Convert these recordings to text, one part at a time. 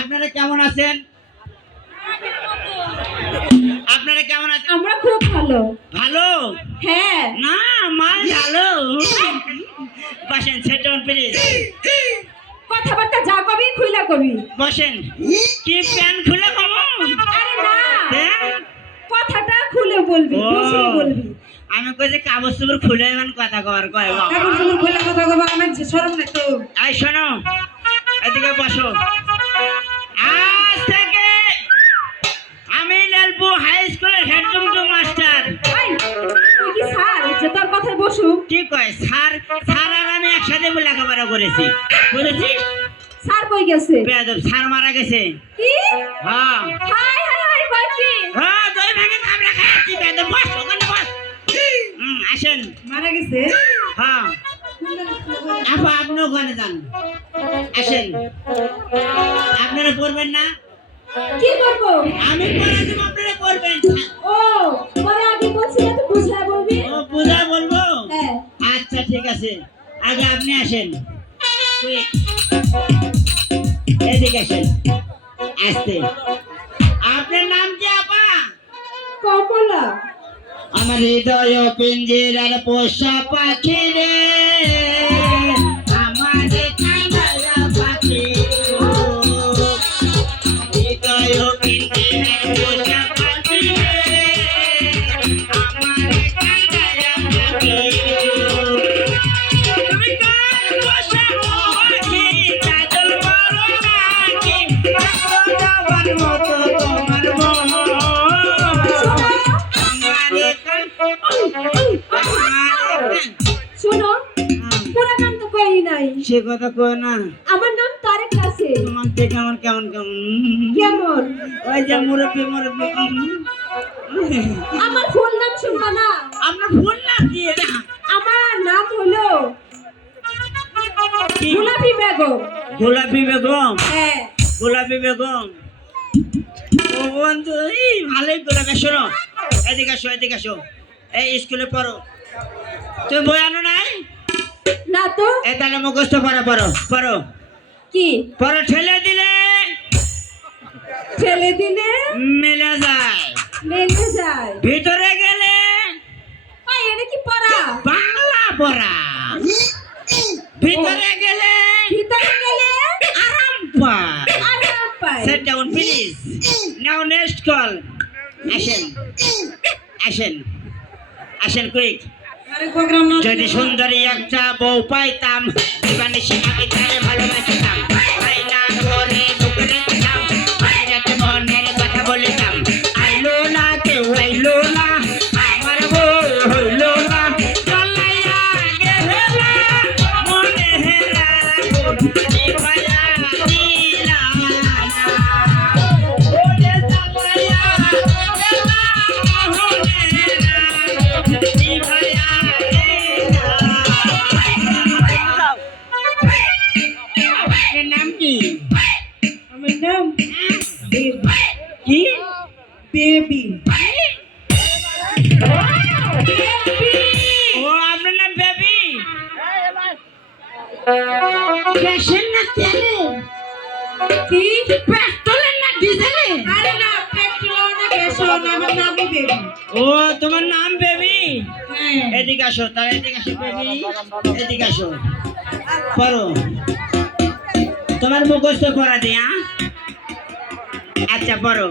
আপনারা কেমন আছেন? আপনারা কেমন আছেন? আমরা খুব ভালো। ভালো? হ্যাঁ। না মাল ভালো। বসেন, সেট ডাউন প্লিজ। কথাবার্তা যা কবি খুইলা কবি। বসেন। কি প্যান খুলে কম? আরে না, হ্যাঁ কথাটা খুলে বলবি, বুঝিয়ে বলবি। আমি কই যে কাগজ চুপুর খুলে এমন কথা কর কয় কাগজ চুপুর খুলে কথা কব, আমার যে শরম নাই তো। এই শোনো, এদিকে বসো। আজ থেকে আমি লালপু হাই স্কুলের হেড মাস্টার। এই, তুই কি স্যার যে তোর কথায় বসু? কি কয় স্যার? স্যার আর আমি একসাথে লেখাপড়া করেছি, বুঝেছিস? স্যার কই গেছে? বেয়াদব, স্যার মারা গেছে। কি? হ্যাঁ। হাই হাই হাই কইছি। হ্যাঁ, দই ভেঙে কামড়া খাচ্ছি, বেয়াদব। বস ওখানে বস। আসেন। মারা গেছে? হ্যাঁ। আপনি ওখানে যান। আসেন। আপনারা করবেন না? কি করব? আমি করে দেব, আপনারা করবেন। ও, পরে আগে বলছি না, তুই বুঝায় বলবি? ও বুঝা বলবো? হ্যাঁ। আচ্ছা ঠিক আছে, আগে আপনি আসেন। এদিকে আসেন, আসতে। আপনার নাম কি আপা? কমলা। আমার হৃদয় পিঞ্জিরার পোষা পাখি রে, আমার কান্দারা পাখি। হৃদয় পিঞ্জিরার পোষা পাখি রে, আমার কান্দারা পাখি। তুমি কার পোষা পাখি, চাদর বড় নাকি, যাবার মতো তোমার মন। শোনো, পুরা নাম তো কই নাই। সে কথা কয় না। আমার নাম তারেক আছে। তোমার থেকে আমার কেমন কেমন কেমন? ওই যে মুরব্বী মুরব্বী। আমার ফুল নাম শুনবা না? আমরা ভুল না দিয়ে না। আমার নাম হলো গোলাপি বেগম। গোলাপি বেগম? হ্যাঁ। গোলাপি বেগম। ও বন্ধু, এই ভালোই গোলাপি। শোনো, এদিকে আসো, এদিকে আসো। এই স্কুলে পড়ো। তুমি বই আনো নাই? না তো। এ তাহলে মুখস্থ পড়ো, পড়ো পড়ো। কি পড়ো। ঠেলে দিলে ঠেলে দিলে মেলে যায়, মেলে যায়। ভিতরে গেলে ওই এটা কি পড়া? বাংলা পড়া। ভিতরে গেলে আরাম পায়। আরাম পায়। Set down please. Now next call. আসেন, আসেন, আসেন কুইক। যদি সুন্দরী একটা বউ পাইতাম, দিবানিশি আমি তারে ভালোবাসতাম। আইনা ধরে বুকে রাখতাম, যাতে মনের কথা বলতাম। আইলো না কেউ, আইলো না, আমার বউ হইলো না। চলাইয়া গেলা মনে হেলা, ভাইয়া দিলা না। ওরে চলাইয়া গেলা মনে হেলা, ভাইয়া আপনার নাম কি? আমার নাম কি? বেবি। ও আপনার নাম বেবি? ফ্যাশন না তেলে? কি পেট্রোলের না ডিজেলে? আরে না পেট্রোল না গ্যাসও না আমার নামই বেবি ও তোমার নাম বেবি। হ্যাঁ এদিকে আসো, তার এদিকে আসো বেবি, এদিকে আসো। পড়ো, তোমার মুখস্থ পড়া দি। আচ্ছা পড়ো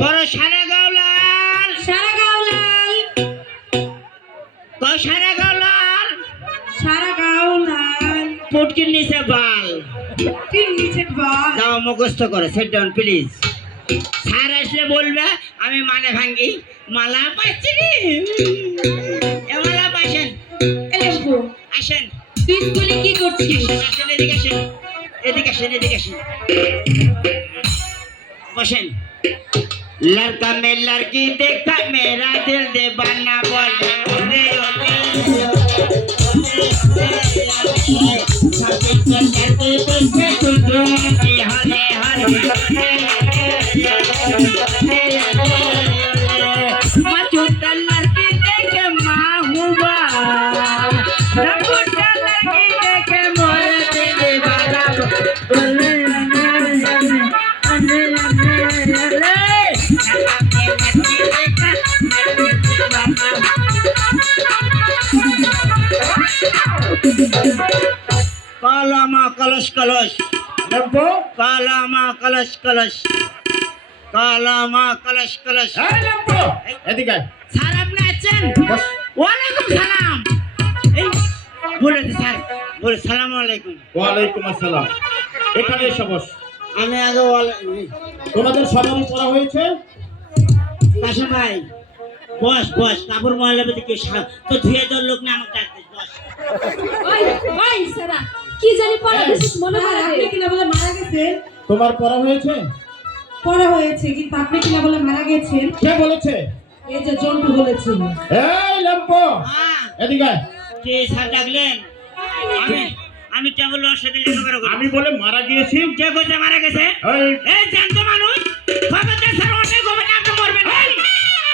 পড়ো। সারা গাওলাল, সারা গাঁও লাল সারা গাওলাল, সারা গাঁও লাল পুটকির নিচে বাল। তিন নিচে বাল যাও মুখস্থ করো, সেট ডাউন প্লিজ। স্যার আসলে বলবে আমি মানে ভাঙ্গি। মালা পাচ্ছি রে, এ মালা পাইছেন? এলেবো আসেন তুই স্কুলে কি করছিস আসেন, এদিকে আসেন, এদিকে আসেন, এদিকে আসেন, বসেন। लड़का में लड़की देखा मेरा दिल दीवाना बोले ओले ओले हरे मचुता लड़की देखे माँ हुआ, रंगूटा लड़की देखे मोर दिल दीवाना बोले কালামা কলস কলস, লম্পো কালামা কলস কলস, কালামা কলস কলস। এই লম্পো এদিকে আয়। স্যার আপনি আছেন? বস। ওয়ালাইকুম সালাম। এই বলে স্যার, বলে সালাম আলাইকুম। ওয়ালাইকুম আসসালাম। এখানে এসে বস। আমি আগে তোমাদের সবারই পড়া হয়েছে? কাশিম ভাই বস বস, কাপড় ময়লা বেঁধে কি তো ধুয়ে দেওয়ার লোক না, আমাকে ডাকতিস বস। ওই ওই সারা কি জানি পড়া দিছিস মনে হয় আপনি কিনা বলে মারা গেছেন তোমার পড়া হয়েছে? পড়া হয়েছে কিন্তু আপনি কিনা বলে মারা গেছেন কে বলেছে? এই যে জন্টু বলেছিল এই লম্পো হ্যাঁ, এদিকে আয়। কে স্যার ডাকলেন? আমি কেবল ওর সাথে লেখাপড়া করি। আমি বলে মারা গিয়েছি। কে বলতে মারা গেছে? এই এই জানত মানুষ খবরদার স্যার, অনেক খবর আপনি মরবেন।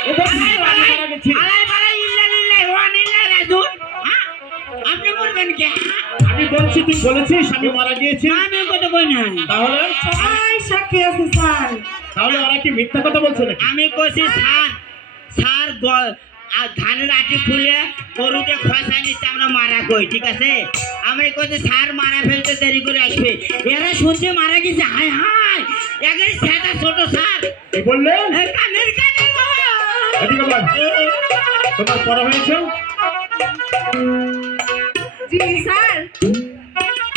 ও বলছি তো আমি মারা গেছি। আলাই বালাই ইল্লা লিল্লাহ ওয়া ইল্লা রাসূল। আপনি মরবেন কে? আমি বলছি তুই বলেছিস আমি মারা গিয়েছি? আমি কথা কই না। তাহলে সবাই সাক্ষী আছে স্যার তাহলে ওরা কি মিথ্যা কথা বলছে নাকি? আমি কইছি স্যার, স্যার আর ধানের আটি খুলে গরুতে খসাই নিচ্ছে, আমরা মারা কই, ঠিক আছে? আমি কইছি স্যার মারা ফেলতে দেরি করে আসবে, এরা শুনছে মারা গেছে। হায় হায়, একের সেটা ছোট স্যার। কি বললে? কানের কানের বাবা। এদিকে বল। তোমার পড়া হয়েছে? জি স্যার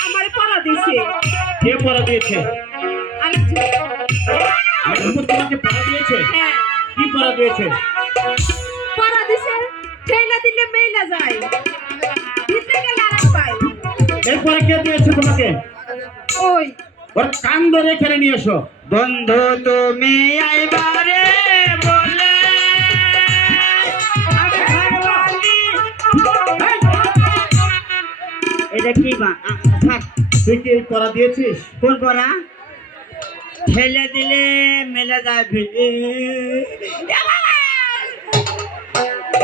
আমার পড়া দিছে কে পড়া দিয়েছে? আরেকজন লম্পো তোমাকে পড়া দিয়েছে? হ্যাঁ কি পড়া দিয়েছে? পড়া দিছে ঠেলা দিলে মেলা যায় ভিতরে গেলে আরাম পাই এরপরে কে দিয়েছে তোমাকে? ওই ওর কান ধরে এখানে নিয়ে এসো। বন্ধু তুমি আইবারে বলে আমি ঘরওয়ালি। এটা কি বা স্যার? তুই কি এই পড়া দিয়েছিস? কোন পড়া? ঠেলে দিলে মেলে যাবে।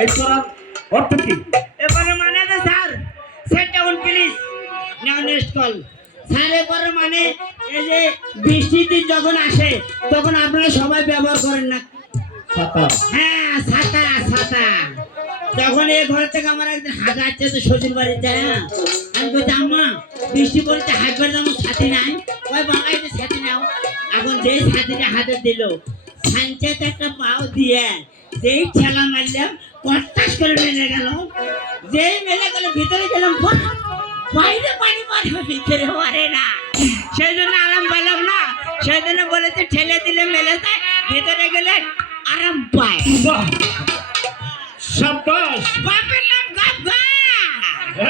এই পড়ার অর্থ কি? এবারে মানে তো sir, set down please, now next call. Sir এবারে মানে এই যে বৃষ্টির দিন যখন আসে তখন আপনারা সবাই ব্যবহার করেন না? ছাতা। হ্যাঁ ছাতা, ছাতা। তখন এই ঘর থেকে আমার একদিন হাঁটা আসছে তো শ্বশুর বাড়ি যায়। আমি বলছি আম্মা বৃষ্টি পড়েছে হাঁটবার যেমন ছাতি নাই, ওই বাঙাইতে ছাতি নাও। এখন যেই ছাতিটা হাতে দিল, সাঞ্চাতে একটা পাও দিয়ে যেই ঠেলা মারলাম কটাস করে মেলে গেল। যেই মেলে গেল ভিতরে গেলাম, বাইরে পানি মারে ভিতরে মারে না। সেই জন্য আরাম পেলাম না, সেই জন্য বলেছে ঠেলে দিলে মেলে যায়, ভিতরে গেলে আরাম পায়। বাহ! শাবাশ! বাপের নাম গাব্বা।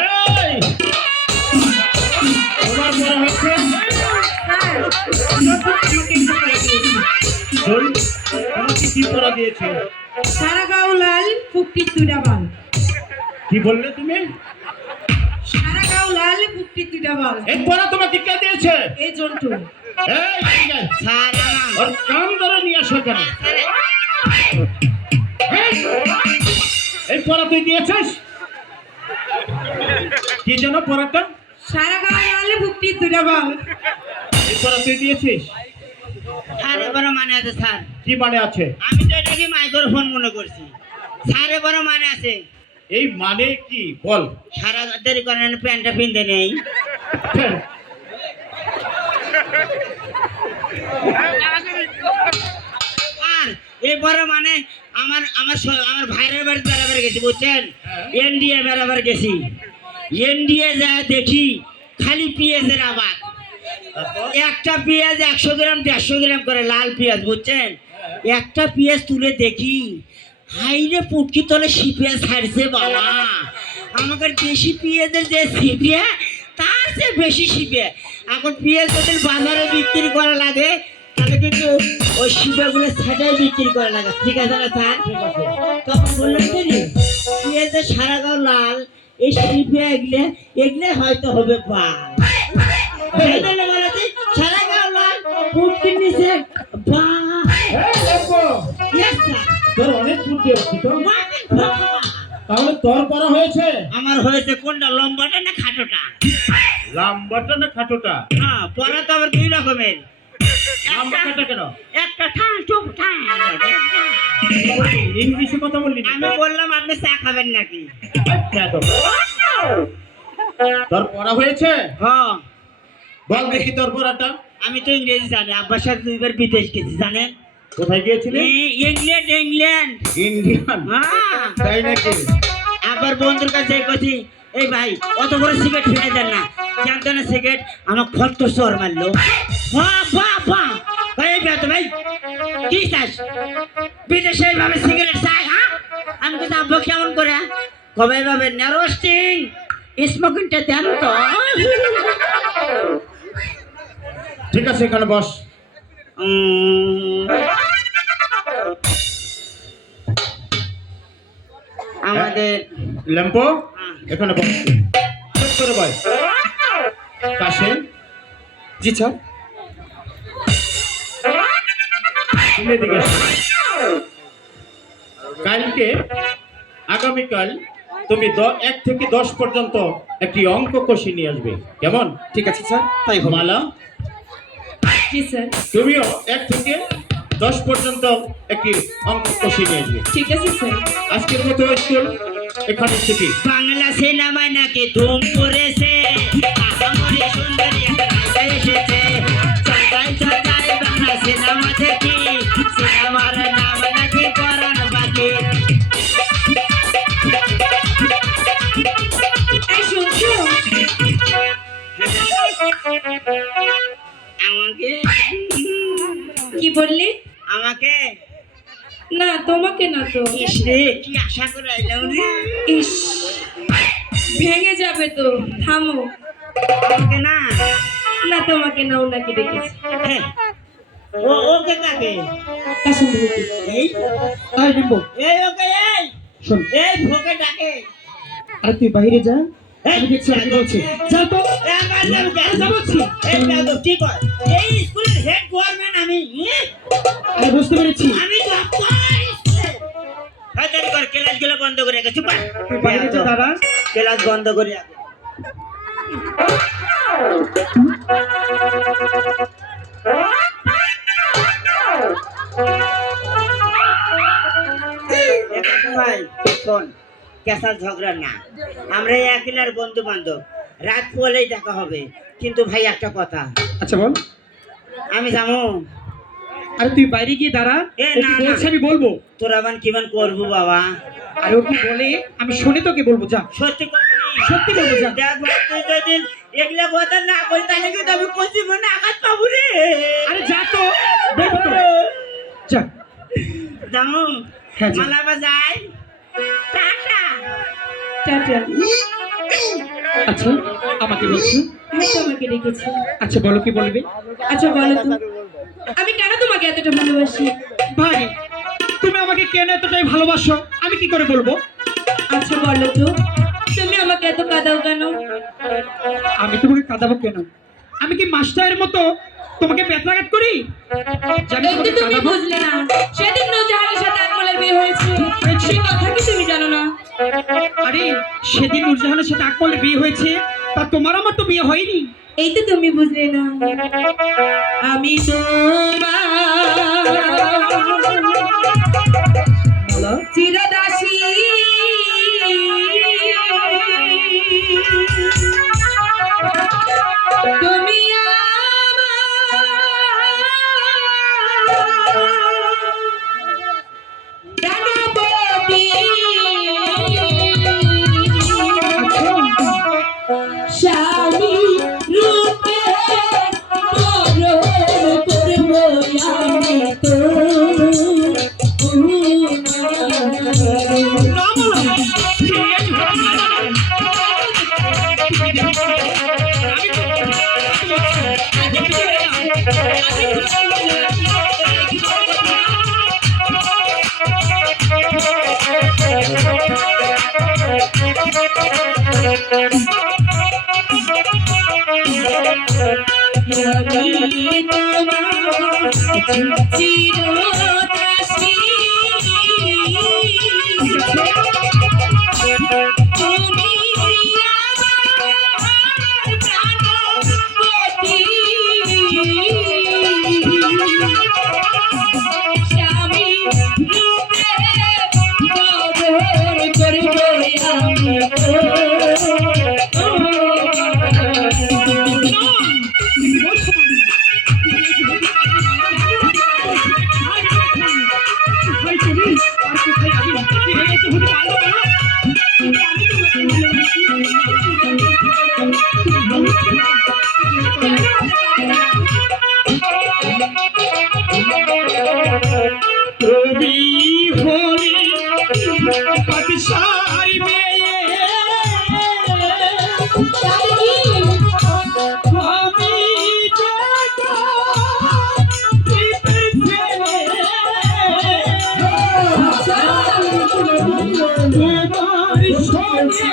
এই! তোমার পড়া হয়েছে? স্যার আমাকে একটা পড়া দিয়েছে বল, তোমাকে কি পড়া দিয়েছে? সারা গাঁও লাল ফুকটির দুইটা বাল কি বললে তুমি? সারা গাঁও লাল ফুকটির দুইটা বাল এই পড়া তোমাকে কে দিয়েছে? এই জন্টু এই, ঠিক আছে। স্যার আমার ওর কান ধরে নিয়ে আসো কেন? এই! এই পড়া তুই দিয়েছিস? কি যেন পড়াটা? সারা গাঁও লাল টি দুটা বল। এই পড়া তুই দিয়েছিস? সাড়ে বড় মানে আছে স্যার। কি মানে আছে? আমি তো এটাকে মাইক্রোফোন মনে করছি। সাড়ে বড় মানে আছে। এই মানে কি বল? সারা দেরি করেন প্যান্টটা পিনতে নেই। আর এই বড় মানে আমার ভাইয়ের বাড়ি বেড়াবার গেছি বুঝছেন, এনডিএ বেড়াবার গেছি। এনডিএ যা দেখি খালি পেঁয়াজের আবাদ। একটা পেঁয়াজ 100 গ্রাম 150 গ্রাম করে লাল পেঁয়াজ বুঝছেন। একটা পেঁয়াজ তুলে দেখি হাইরে পুটকি তলে শিপিয়া ছাড়ছে বাবা। আমাদের দেশি পেঁয়াজের যে শিপিয়া তার চেয়ে বেশি শিপে। এখন পেঁয়াজ যদি বাজারে বিক্রি করা লাগে তাহলে কিন্তু ওই শিপাগুলো ছাটাই বিক্রি করা লাগে, ঠিক আছে না স্যার? তখন বললেন কি পেঁয়াজের সারা গাও লাল, এই শিপিয়া এগুলো হয়তো হবে পাল। সেই জন্য বলেছি সারা গাও লাল পুটকির নিচে বা। Yes, sir. তোর অনেক বুদ্ধি আছে তো। বাবা, তাহলে তোর পড়া হয়েছে? আমার হয়েছে কোনটা, লম্বাটা না খাটোটা? লম্বাটা না খাটোটা? হ্যাঁ, পড়া তো আবার 2 রকমের। লম্বা খাটো কেন? একটা ঠাঁ চুপ ঠাঁ। ইংলিশে কথা বললি না? আমি বললাম আপনি চা খাবেন নাকি? কেন? তোর পড়া হয়েছে? হ্যাঁ, বল দেখি তোর পড়াটা। আমি তো ইংরেজি জানি, আব্বার সাথে 2 বার বিদেশ গেছি জানেন। কোথায় গিয়েছিলি? ইংল্যান্ড। ইন্ডিয়ান? হ্যাঁ, তাই নাকি? আবার বন্ধুর কাছে কছি এই ভাই অত বড় সিগারেট ফেলে দেন না, জানতো না সিগারেট আমার খরচ সর মারলো। বাহ বাহ বাহ, ভাই বেতো ভাই কি চাস বিদেশে এইভাবে সিগারেট চাই? হ্যাঁ, আমি কিন্তু আব্বা কেমন করে কবে ভাবে নেরোস্টিং স্মোকিংটা দেন তো। ঠিক আছে, এখানে বস। আমাদের ল্যাম্পো, এখানে বস। চুপ করে বস। কাশেম। জি স্যার। তুমি এদিকে এসো। কালকে আগামীকাল তুমি 1 থেকে 10 পর্যন্ত একটি অঙ্ক কষি নিয়ে আসবে, কেমন? ঠিক আছে স্যার, তাই হবে। মালা, জি স্যার। তুমিও 1 থেকে 10 পর্যন্ত একটি অঙ্ক কষি নিয়ে আসবে। ঠিক আছে স্যার। আজকের মতো স্কুল এখানে ছুটি। বাংলা সিনেমায় নাকি ধুম পড়েছে, আহামরি সুন্দরী একটা নায়িকা এসেছে। চটাই বাংলা সিনেমা দেখি, সিনেমার নাম নাকি পরাণ বাকি। এই শুনছো? আমাকে কি বললি? আমাকে না তোমাকে না তো। ইস রে, কি আশা করে আইলাম রে। ইস, ভেঙে যাবে তো, থামো। আমাকে না। না তোমাকে না, ওনাকে ডেকেছি। হ্যাঁ, ওকে কাকে? কাশিম ভাইকে। এই তাই ডিম্বু, এই ওকে এই শোন। এই ভোকে ডাকে। আরে তুই বাইরে যা, এই আমি দেখছি আমি বলছি। যা তো। এই স্কুলের হেড গভর্নমেন্ট আমি। আরে বুঝতে পেরেছি। আমি তো ক্লাস গুলো বন্ধ করে রেখে চুপ তুই বাইরে যা দাঁড়া। ক্লাস বন্ধ করে রাখো। ভাই শোন, কেসার ঝগড়া না, আমরা একলার বন্ধু বান্ধব, রাত পড়লেই দেখা হবে। কিন্তু ভাই একটা কথা, আচ্ছা বল। আমি যাবো। আরে তুই বাইরে গিয়ে দাঁড়া। এ ও না, কি না। বলছে আমি বলবো। তোরা বান কিমান করবো বাবা? আরে ও কি বলে আমি শুনে তোকে বলবো, যা। সত্যি করবি? সত্যি বলবো, যা। দেখ ভাই, তুই যদি এগুলা কথা না করি তাহলে কিন্তু আমি কচি মনে আঘাত পাবো রে। আরে যা তো, বলবো তো। যা। যাবো। হ্যাঁ, যা। মালাবা যাই। টাটা। টাটা। আচ্ছা আমাকে বলছো? হ্যাঁ, তোমাকে ডেকেছি। আচ্ছা বলো, কি বলবে? আচ্ছা বলো তো, আমি কেন তোমাকে এতটা ভালোবাসি? ভাই তুমি আমাকে কেন এতটাই ভালোবাসো আমি কি করে বলবো? আচ্ছা বলো তো, তুমি আমাকে এত কাঁদাও কেন? আমি তোমাকে কাঁদাবো কেন? আমি কি মাস্টারের মতো তোমাকে পেটলাঘাত করি? জানি একটু তোমাকে তুমি কাঁদাবো? বুঝলে না, সেদিন নূরজাহানের সাথে আকমলের বিয়ে হয়েছে, সেই কথা কি তুমি জানো না? আরে সেদিন নূরজাহানের সাথে আকমলের বিয়ে হয়েছে, তা তোমার আমার তো বিয়ে হয়নি। এই তো তুমি বুঝলে না, আমি তোমার চিরদাসী। তুমি স্বামী রূপে বরণ করব আমি তো। চিরদাসী তুমি আমার প্রাণপতি। স্বামী রূপে বরণ করব আমি তো। তুমি হলে বাদশার মেয়ে, আমি তোমার সঙ্গে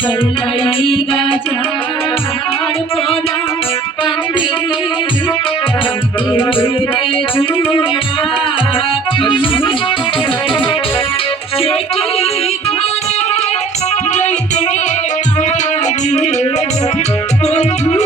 করলাই গাজার পরা কান্দে রে জুয়া। সে কি ঘরে রইতে পারে বন্ধু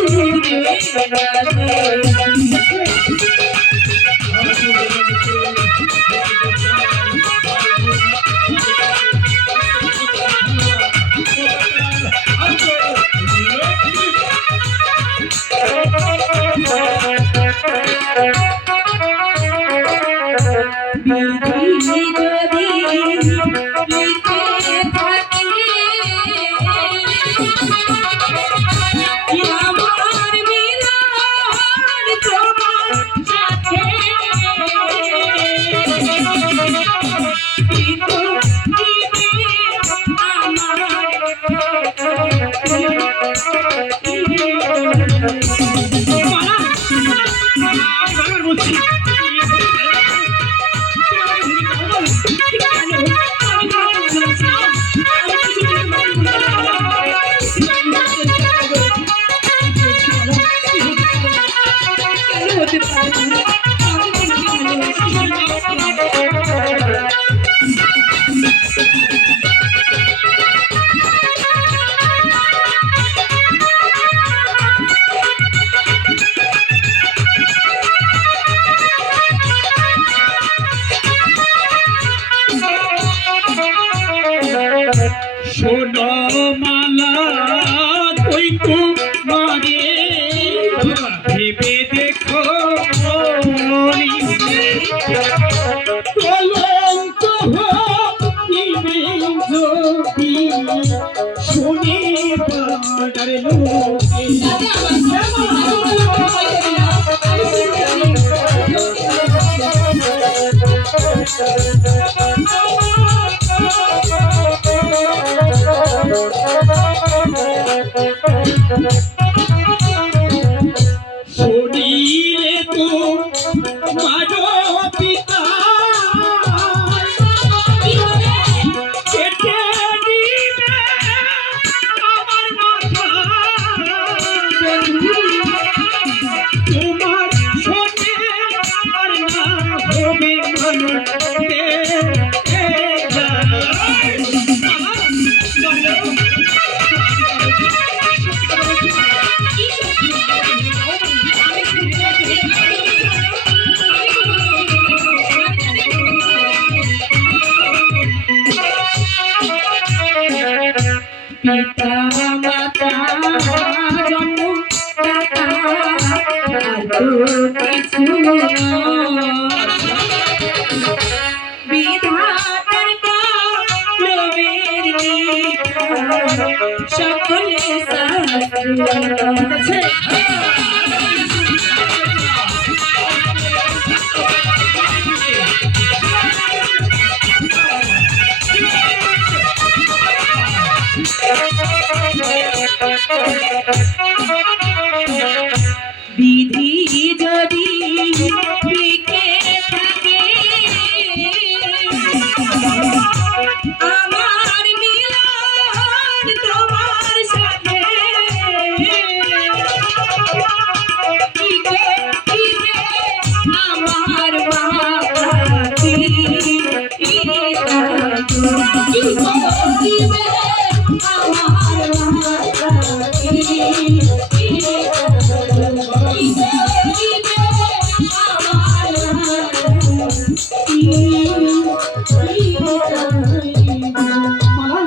মালা,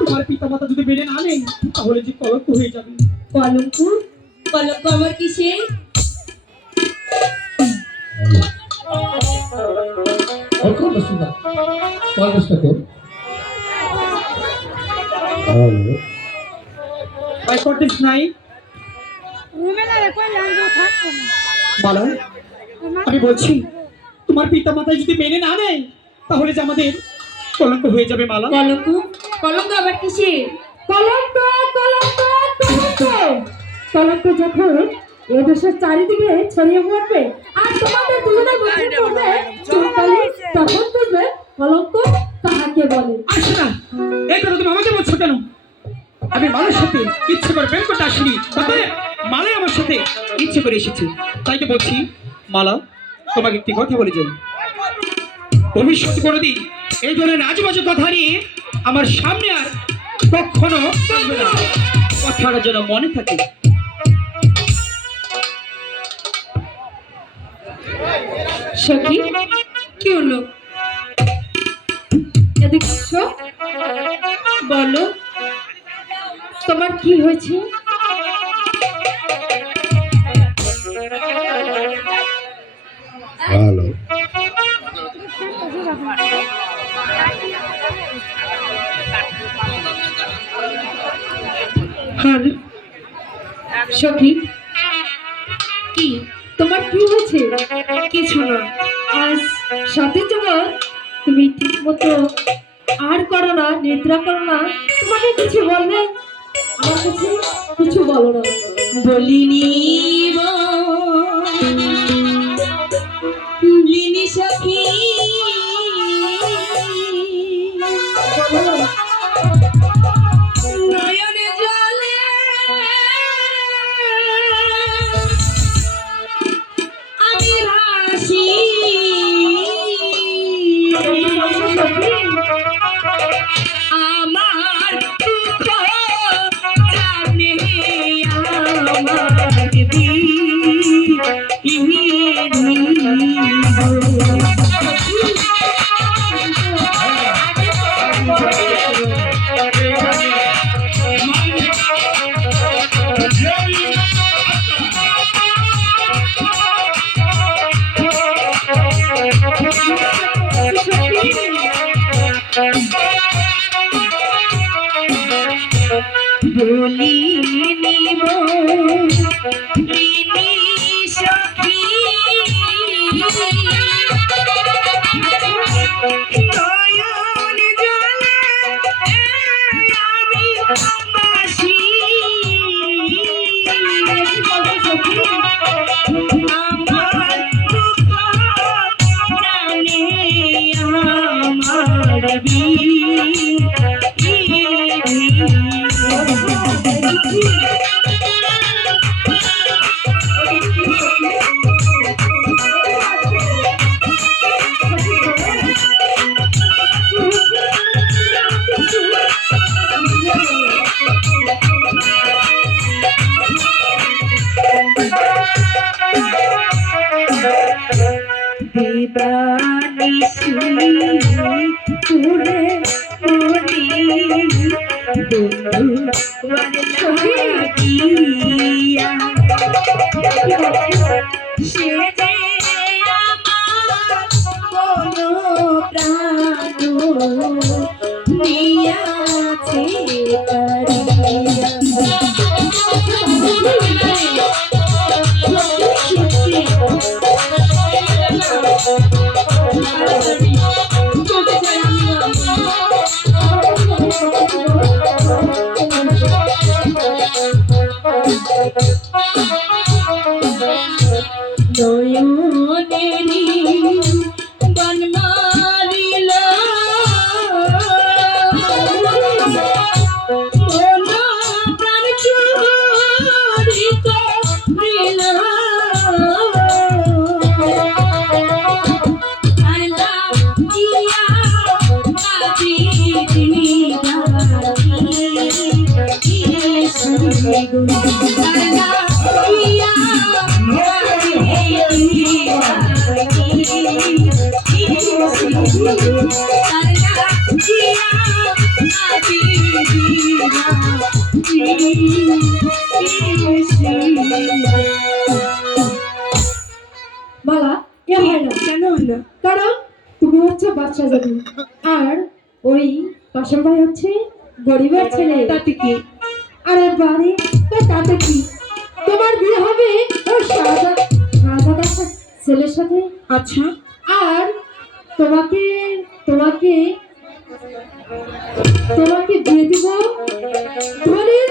তোমার পিতামাতা যদি মেনে না নেন তাহলে যে কলঙ্ক হয়ে যাবে। কলঙ্ক? কলঙ্ক আমার কিসে? I got this night. মালা, আমি বলছি তোমার পিতা মাতা যদি মেনে না নেয় তাহলে যে আমাদের কলঙ্ক হয়ে যাবে। মালা, কলঙ্ক? কলঙ্ক আবার কিসে? কলঙ্ক কলঙ্ক কলঙ্ক কলঙ্ক যখন এ দেশের চারিদিকে ছড়িয়ে পড়বে আর তোমাদের দুজনের মধ্যে পড়বে চুনকালি, তখন বুঝবে কলঙ্ক কাহাকে বলে। আসো না, এই কথা তুমি আমাকে বলছো কেন? আমি মালার সাথে ইচ্ছে করে প্রেম করতে আসিনি, তবে মালাই আমার সাথে ইচ্ছে করে এসেছে। তাই তো বলছি মালা, তোমাকে একটি কথা বলে যাই, ভবিষ্যতে কোনোদিন এই ধরনের আজুবাজু কথা নিয়ে আমার সামনে আর কখনো আসবে না। কথাটা যেন মনে থাকে। সখী, কি হলো? এদিকে এসো, বলো তোমার কি হয়েছে? হ্যালো, হ্যাঁ সখী, কি তোমার কি হয়েছে? কিছু না, আজ সাথে তোমার তুমি ঠিক মতো আর করো না, নিদ্রা করো না, তোমাকে কিছু বললে আমার কাছে কিছু বলো না। বলিনি লিনি সখী, নয়নে জলে আমি হাসি, আমার দুঃখ জানে আমার বলিনি লিনি সখী, নয়ন জলে আমি বাসি, আমার দুঃখ জানে আমার দিবানিশি তুলে মরি বন্ধু লাগিয়া, সে যে আমার কোনো প্রাণ দিয়াছে নয়নেরি বনমালিল মন প্রাণ চুরিত নীল, আল্লাহ দিয়া কাজী দিদারি সুরি আল্লাহ দিয়া মালা এ হয় না, কেন হয় না? কারণ তুমি হচ্ছে বাচ্চা যাবি আর ওই পাশের ভাই হচ্ছে গরিবের ছেলে। তাতে কি? আরে বাড়ি তাতে কি, তোমার বিয়ে হবে ওই শাহজাদা ছেলের সাথে। আচ্ছা, আর তোমাকে তোমাকে তোমাকে দিয়ে দিব ধনীর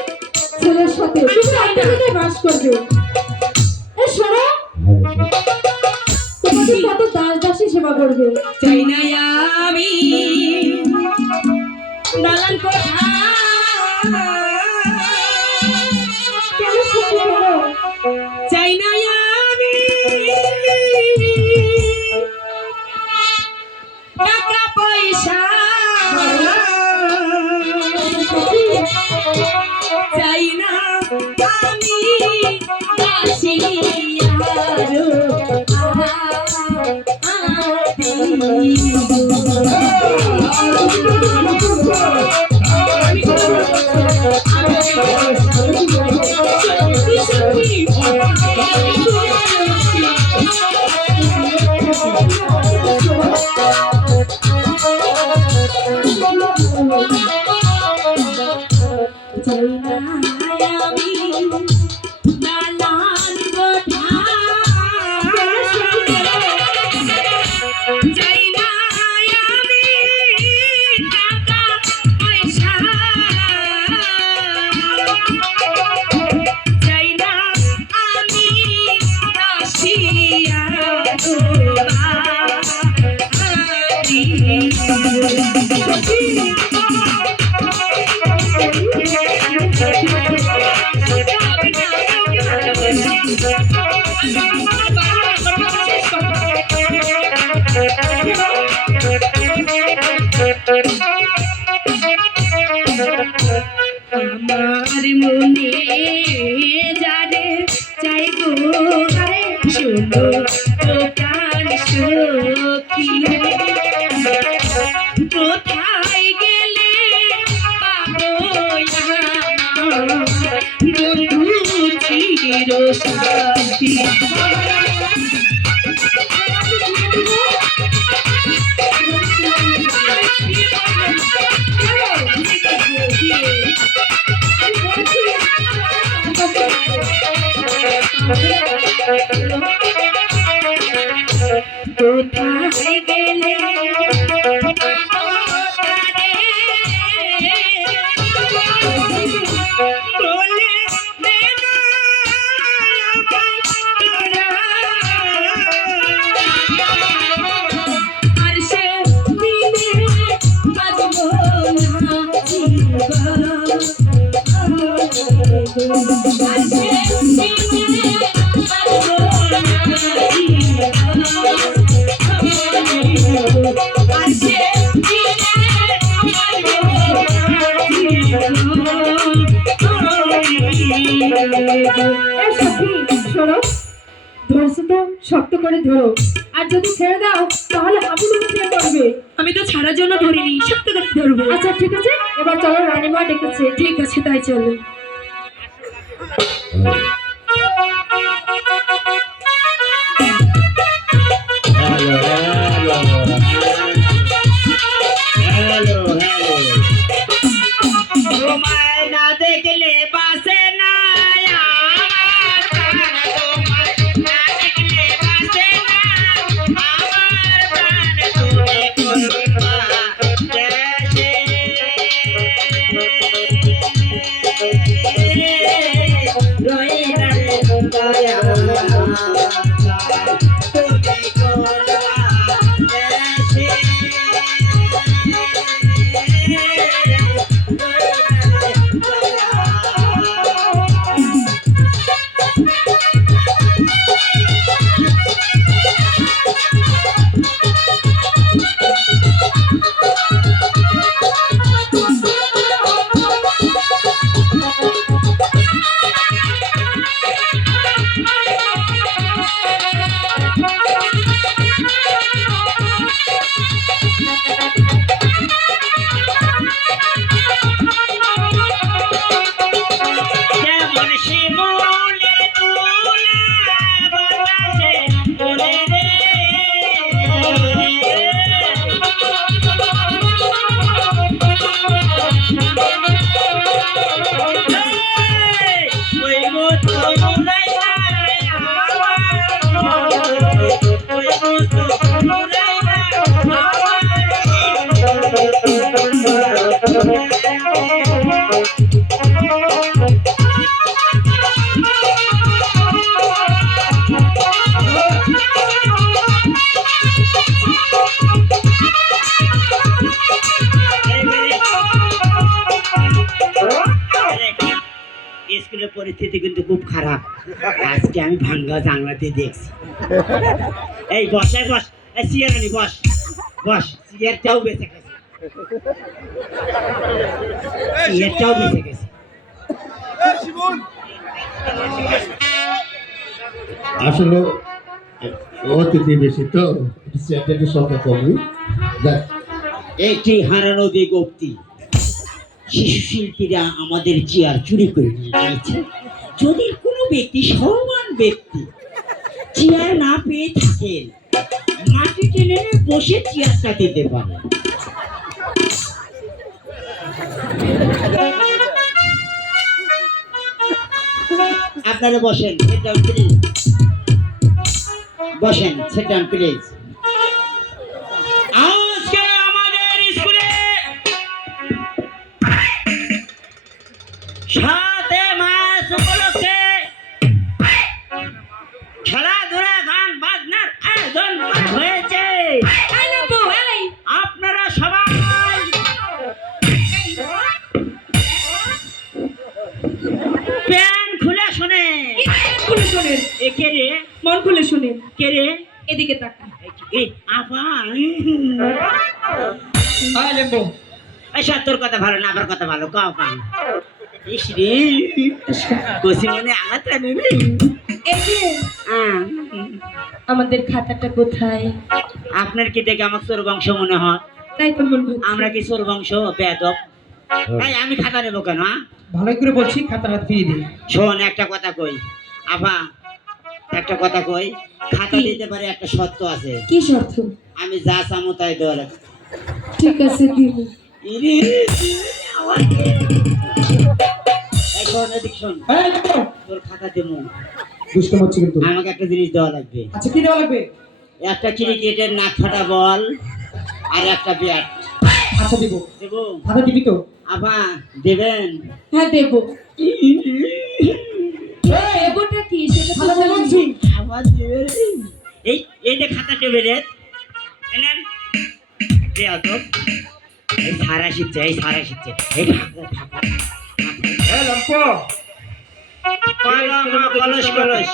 ছেলের সাথে। তুমি একটা বাস করবে। এ শোনো, তোমাকে কত দাস দাসী সেবা করবে। চাই না আমি দালান কোঠা, কেন সুখী হলো? চাই না আমি টাকা পয়সা, চাই না আমি দাসী আরো আমার মনে জানে চাই গো শোনো প্রাণ সখী, কোথায় গেলে পাবো বন্ধু চির সাথী। কোথায় গেলে বলে আর সে দিনে বাজবো না আর সে দিনে শোনো, ধরছো তো শক্ত করে ধরো, আর যদি ছেড়ে দাও তাহলে আপনি করবে। আমি তো ছাড়ার জন্য ধরিনি, শক্ত করে ধরবো। আচ্ছা ঠিক আছে, এবার চলো, রানীমা ডেকেছে। ঠিক আছে, তাই চলো। তোমায় না দেখলে বাসে না আমার প্রাণ, তোমায় না দেখলে বাসে না আমার প্রাণ, তুমি করবা দেশে রয়ে আজকে আমি ভাঙ্গা জানলাতে দেখছি। এই বস, এই বস, এই চেয়ার আনি, বস বস, চেয়ারটাও বেঁচে গেছে, চেয়ারটাও বেঁচে গেছে। আসলে অতিথি বেশি তো একটু সংখ্যা কমই দেখ। একটি হারানো বিজ্ঞপ্তি, শিশু শিল্পীরা আমাদের চেয়ার চুরি করে নিয়ে গিয়েছে। যদি কোনো ব্যক্তি, সমান ব্যক্তি চেয়ার না পেয়ে থাকেন, মাটি টেনে বসে চেয়ারটা দিতে পারে। আপনারা বসেন, sit down please। বসেন, sit down please। আজকে আমাদের স্কুলে 7 মাস উপলক্ষে খেলাধুলা, গান বাজনার আয়োজন করা হয়েছে। আপনারা সবাই প্যান খুলে শোনেন। খুলে শোনেন, এ কে রে? মন খুলে শোনেন। কে রে? এদিকে তাকা। এ আপা, হ্যাঁ লেম্বু, এই সব তোর কথা ভালো না, আমার কথা ভালো, কাও কাও। ইস রে, কষি মনে আঘাত লাগে রে। এই যে আমাদের খাতাটা কোথায়? আপনার কি দেখে আমার চোর বংশ মনে হয়? তাই তো মনে হচ্ছে। আমরা কি চোর বংশ? বেয়াদব। এই আমি খাতা নেবো কেন? ভালোই করে বলছি খাতাটা ফিরিয়ে দিই। শোন, একটা কথা কই আপা, একটা কথা কই, খাতা দিতে পারে, একটা শর্ত আছে। কি শর্ত? আমি যা চামো তাই দেওয়া লাগবে। ঠিক আছে, দিব। ইরে, আমার এই শোন, এদিক শোন, হ্যাঁ লেম্বু, তোর খাতা দেবো, দুষ্টম হচ্ছে কিন্তু। আমাকে একটা জিনিস দেওয়া লাগবে। আচ্ছা কি দেওয়া লাগবে? একটা ক্রিকেটের নাক ফাটা বল আর একটা ব্যাট আচ্ছা দিব। দেবো। খাতা দিবি তো? আপা দেবেন? হ্যাঁ দেব। দেবটা কি সেটা তো বলছি। আবার দেবেন? এই এইটা খাতা টেবিলের এনেন। বেয়াদব, এই সারা শিখছে, এই সারা শিখছে, এই হ্যাঁ লম্পো, কলমা কলস কলস,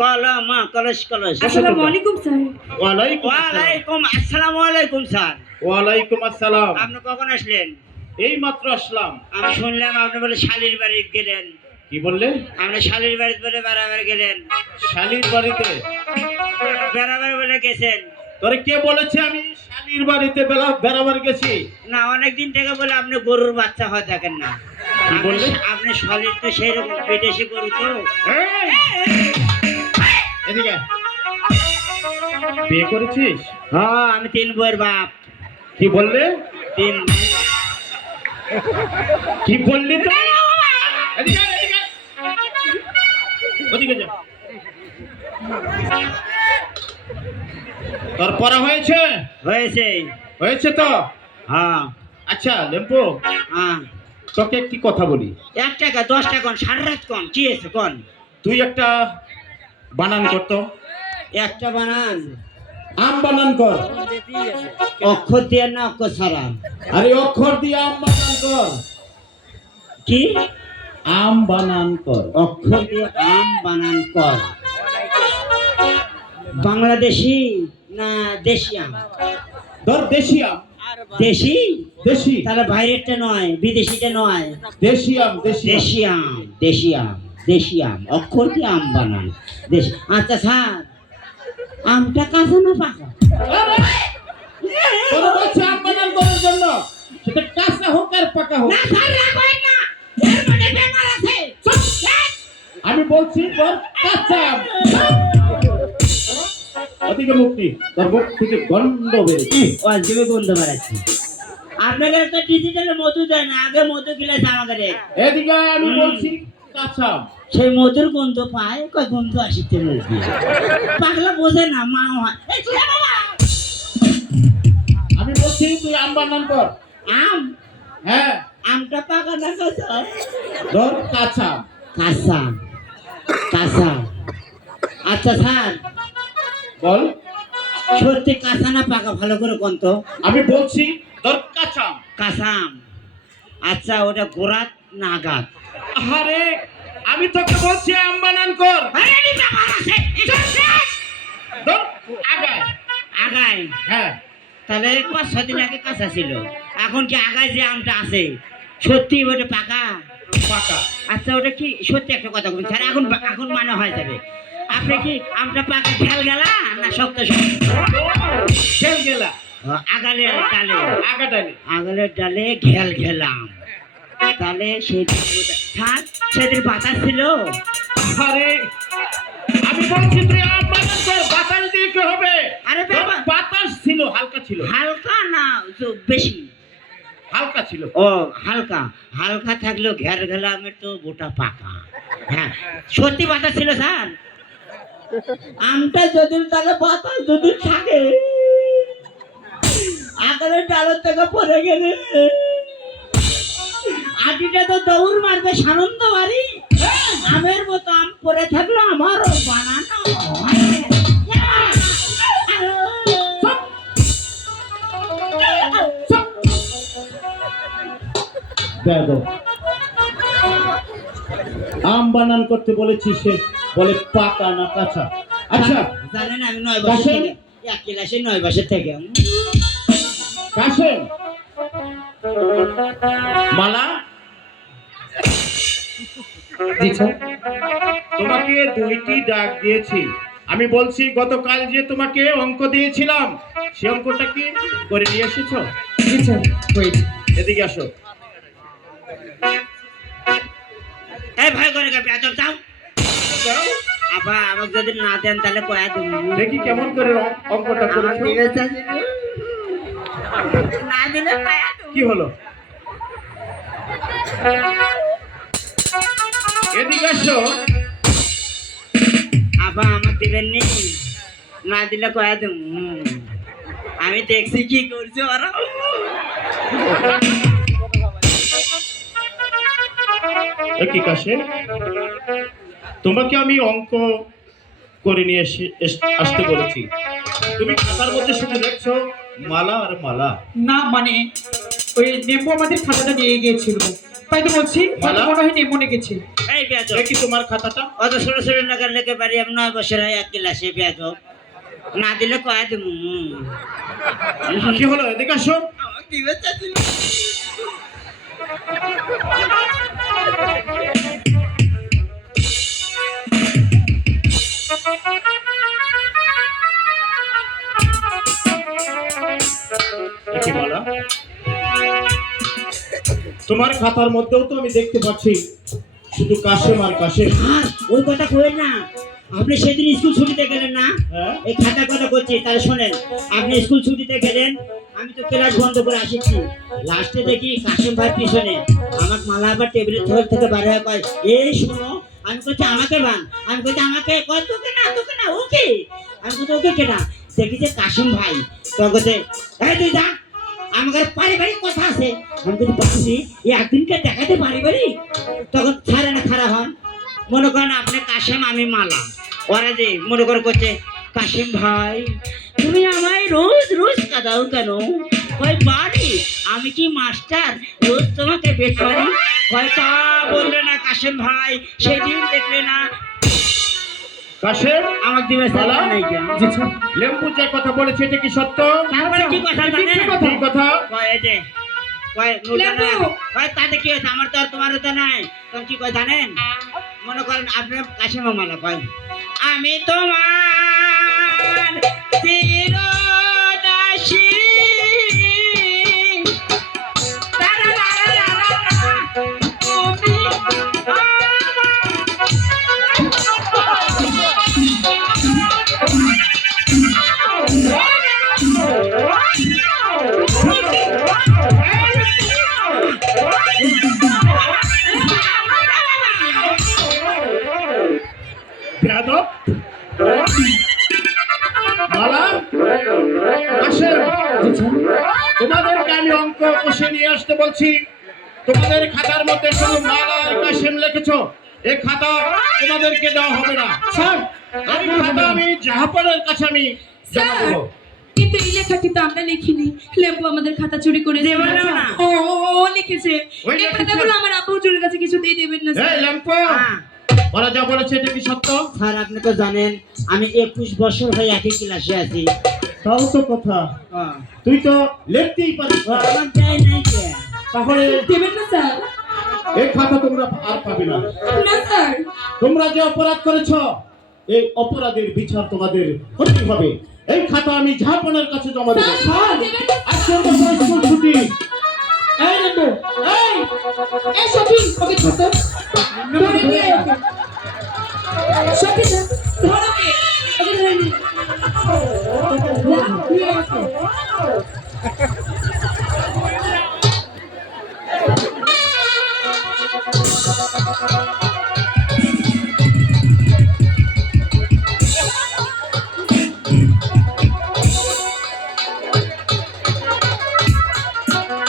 কলমা কলস কলস। আসসালামু আলাইকুম স্যার। ওয়ালাইকুম আসসালাম। ওয়ালাইকুম আসসালামু আলাইকুম স্যার। ওয়ালাইকুম আসসালাম। আপনি কখন আসলেন? এই মাত্র আসলাম। আমি শুনলাম আপনি বলে শালির বাড়ি গেলেন। কি বললে? আপনি শালির বাড়িতে বলে বেড়াবার গেলেন। শালির বাড়িতে? বেড়াবার বলে গেছেন তোরে কে বলেছে আমি শালির বাড়িতে বেড়াবার গেছি? না? অনেকদিন থেকে বলে আপনি গরুর বাচ্চা হয় দেখেন না। কি বললে? আপনি শালির তো সেই রকম বিদেশি গরু তো। এই! এদিকে আয়। বিয়ে করেছিস? হ্যাঁ, আমি 3 বইয়ের বাপ। কি বললে? 3। কি বললি তো? এদিকে আয়, এদিকে আয়। ওদিকে যা। তোর পড়া হয়েছে? হয়েছে? হয়েছে তো? হ্যাঁ আচ্ছা লেম্পো, হ্যাঁ। তোকে একটি কথা বলি। 1 টাকা 10 টাকা কোন, সারা রাত কোন, কি আছে কোন? তুই একটা বানান করতো। একটা বানান? আম বানান কর। অক্ষর দিয়ে না অক্ষর ছাড়া? আরে অক্ষর দিয়ে আম বানান কর। কি? আম বানান কর। অক্ষর দিয়ে আম বানান কর। বাংলাদেশি না দেশি আম? ধর দেশি আম। দেশি? দেশি, তাহলে বাইরেরটা নয়, বিদেশিটা নয়, দেশি আম, দেশি আম। দেশি আম, দেশি আম, দেশি আম, অক্ষর দিয়ে আম বানান। দেশি। আচ্ছা স্যার, আমটা কাঁচা না পাকা? তোর বলছে আম বানান করার জন্য, সেটা কাঁচা হোক আর পাকা হোক। না স্যার, রাখবেন না, এর মধ্যে বেমার আছে। আমি বলছি তোর কাঁচা আম। ওদিকে মুক্তি, তোর মুখ থেকে গন্ধ বেরোচ্ছে। অজীবে গন্ধ বাড়াচ্ছে। আপনাদের একটা ডিজিটালে মধু দেয় না, আগে মধু গিলাছে আমাদের। এদিকে আয়, আমি বলছি কাঁচা আম। সেই মধুর গন্ধ পায়, কয় গন্ধ আসিতে মুখ দিয়ে। পাগলা বোঝে না, মা হয়। এই ছেলে বাবা! আমি বলছি তুই আম বানান কর। আম? হ্যাঁ, আমটা পাকা না কাঁচা? ধর কাঁচা আম। কাঁচা, কাঁচা। আচ্ছা স্যার, বল। সত্যি কাঁচা না পাকা, ভালো করে কোন তো? আমি বলছি ধর কাঁচা আম। কাঁচা আম। আচ্ছা, ওটা গোড়াত না আগাত? আরে আমি তোকে বলছি আম বানান কর। আরে এই ব্যাপার আছে ধর, আগায়। আগায় হ্যাঁ, তাহলে 5-6 দিন আগে কাঁচা ছিল, এখন কি আগায় যে আমটা আছে সত্যি ওটা পাকা? পাকা। আচ্ছা ওটা কি সত্যি একটা কথা বলুন স্যার, এখন এখন মানে হয়ে যাবে, আপনি কি আমটা পাকা খেল গেলা না শক্ত শক্ত? খেল গেলা। আগালের ডালে, আগাটালি। আগালের ডালে ঘেল ঘেলাম, তাহলে সেদিন স্যার সেদিন বাতাস ছিল। আরে আমি বলছি তুই আম বানান কর, বাতাস দিয়ে কি হবে? আরে বাবা, বাতাস ছিল, হালকা ছিল। হালকা না তো বেশি? হালকা ছিল। ও হালকা, হালকা থাকলেও ঘের ঘেলামের তো গোটা পাকা। হ্যাঁ সত্যি বাতাস ছিল স্যার। আমটা যদি তাহলে বাতাস যদি থাকে আগালের ডালের থেকে পড়ে গেলে আটিটা তো দৌড় মারবে সানন্দ বাড়ি, আমের মতো আম পড়ে থাকলো আমারও বানানো। দেখো, আম বানান করতে বলেছি, সে বলে পাকা না কাঁচা। আচ্ছা জানেন আমি 9 বছর কাশেম? থেকে এক ক্লাসে 9 বছর থেকে কাশেম, মালা, জি স্যার। তোমাকে 2টি ডাক দিয়েছি। আমি বলছি গতকাল যে তোমাকে অঙ্ক দিয়েছিলাম সে অঙ্কটা কি করে নিয়ে এসেছো? জি স্যার, হয়েছে। এদিকে আসো। এই ভাই করে কে পেঁচো যাও আপা, আমাকে যদি না দেন তাহলে কয়া দেবো। দেখি কেমন করে অঙ্কটা করেছো। না দিলে কয়া দেবো। কি হলো? এদিকে আসো। আপা আমাকে দিবেন নি, না দিলে কয়া দেবো। আমি দেখছি কি করছো ওরা। কি কাশেম, তোমাকে আমি অঙ্ক করে নিয়ে আসতে বলেছি, তুমি খাতার মধ্যে শুধু দেখছো মালা আর মালা। না মানে ওই নেমো আমাদের খাতাটা নিয়ে গিয়েছিল, তাই তো বলছি মালা? মনে হয় নেমো গেছে। এই পেঁচো দেখি তোমার খাতাটা। অত ছোট ছোট নাকার লেখে পারি আমি 9 বছর এক ক্লাসে পেঁচো, না দিলে কয়া দেবো। কি হলো? এদিকে আসো। আমাকে দিবে চাচ্ছিল। দেখি মালা, তোমার খাতার মধ্যেও তো আমি দেখতে পাচ্ছি শুধু কাশেম আর কাশেম। আর ওই কথা কইেন না, আপনি সেদিন স্কুল ছুটিতে গেলেন না, হ্যাঁ, এই খাতার কথা করছি, তাহলে শোনেন। আপনি স্কুল ছুটিতে গেলেন, আমি তো ক্লাস বন্ধ করে আসিছি, লাস্টে দেখি কাশেম ভাই পিছনে আমাকে মালা আবার টেবিলের থল থেকে বার হয়ে কয়, এই শোনো। আমি বলছি আমাকে বান, আমি বলছি আমাকে কয় তোকে না ওকে। আমি বলছি ওকে কেনা, দেখি যে কাশেম ভাই তো বলছে, এই তুই যা, আমার পারিবারিক কথা আছে। আমি যদি বলছি এই একদিনকে দেখাতে পারিবারিক, তখন ছাড়ে না খারাপ হন। মনে করেন আপনি কাশেম আমি মালা, ওরা যে মনে করে করছে, কাশেম ভাই তুমি আমায় রোজ রোজ কাঁদাও কেন? কয় বাড়ি আমি কি মাস্টার রোজ তোমাকে বেট করি? কয় তা বললে না কাশেম ভাই, সেদিন দেখলে না কাশেম আমার দিবে মালা? নাই কেন? জি স্যার। লেম্বু যে কথা বলেছে এটা কি সত্য? তারপরে কি কথা জানেন? কি কথা? কয় এই যে কয় নুরজানা, লেবু। কয় তাতে কি হয়েছে, আমার তো আর তোমারও তো নাই। তখন কি কয় জানেন? মনে করেন আপনার কাশেম মালা কয়, আমি তোমার চিরদাসী। তুমি বেয়াদব। মালা, কাশেম, তোমাদেরকে আমি অঙ্ক কষে নিয়ে আসতে বলছি, তোমাদের খাতার মধ্যে শুধু মালা আর কাশেম লিখেছো, এই খাতা তোমাদেরকে দেওয়া হবে না। স্যার, এই খাতা আমি জাহাপানের কাছে আমি জমা দেবো। কিন্তু এই লেখাটি তো আমরা লিখিনি, লেবু আমাদের খাতা চুরি করে দেবে না। ও লিখেছে। ওই এই লিখেছে। খাতাগুলো আমার আব্বু হুজুরের কাছে কিছুতেই দেবেন না এই স্যার। ল্যাম্পো, হ্যাঁ। ওরা যা বলেছে এটা কি সত্য? স্যার আপনি তো জানেন আমি 21 বছর হয়ে একই ক্লাসে আছি। তাও তো কথা, তুই তো লিখতেই পারিস না। আমার চাই নাই কে? তাহলে দেবেন না স্যার? এই খাতা তোমরা আর পাবে না। না স্যার। তোমরা যে অপরাধ করেছো এই অপরাধের বিচার তোমাদের করতেই হবে। এই খাতা আমি ঝাড়পনের কাছে জমা দেবো। স্যার, দেবেন না। আজকের মতো স্কুল ছুটি। এই রেন্ডু, এই এই সখী, ওকে ধরো। ধরে নিয়ে আয় ওকে। সখী, ধরো ওকে। ওকে ধরে নিয়ে আয়। নিয়ে আয় ওকে।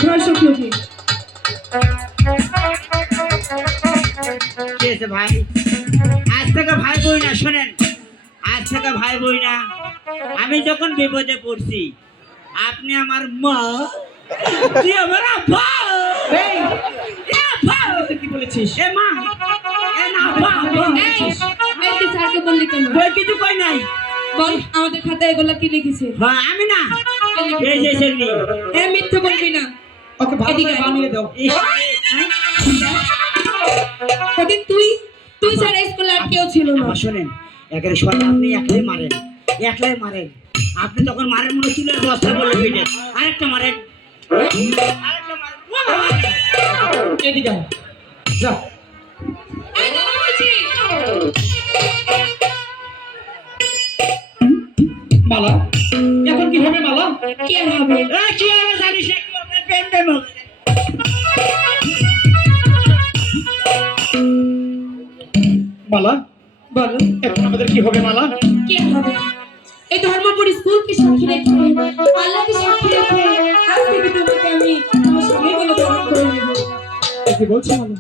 ধর সখী ওকে। কি হয়েছে ভাই? আজ থেকে ভাই বই না, শোনেন, আজ থেকে ভাই বই না। আমি যখন বিপদে পড়ছি আপনি আমার মা, তুই আমার আব্বা। এই, এ আব্বা, তুই কি বলেছিস? এ মা, এ না আব্বা, আব্বা। এই, এই তুই স্যারকে বললি কেন? বই কিছু কই নাই। বল আমাদের খাতায় এগুলো কি লিখেছে? হ্যাঁ আমি না, এই যে সেগুলি। এই মিথ্যে বলবি না। ওকে ভালো এদিকে করে আয়। বানিয়ে দাও। ইস, ওদিন তুই স্যার স্কুলে আর কেউ ছিল না। আবার শোনেন, একেবারে সব আপনি একলাই মারেন, একলাই মারেন। আপনি তখন মারেন মনে চুলের বস্তা বলে পিঠে, আরেকটা মারেন, আরেকটা মারেন। এদিকে আয়। যা। এই তো বলছি। মালা, এখন কি হবে মালা? কি আর হবে? এ, কি হবে জানিস না, কি হবে? প্রেম প্রেম হবে। মালা, বলো এখন আমাদের কি হবে মালা? কি আর হবে? এই ধর্মপুর স্কুলকে সাক্ষী রেখে, আল্লাহকে সাক্ষী রেখে আজ থেকে তোমাকে আমি আমার স্বামী বলে গ্রহণ করে নেব। কি বলছো মালা?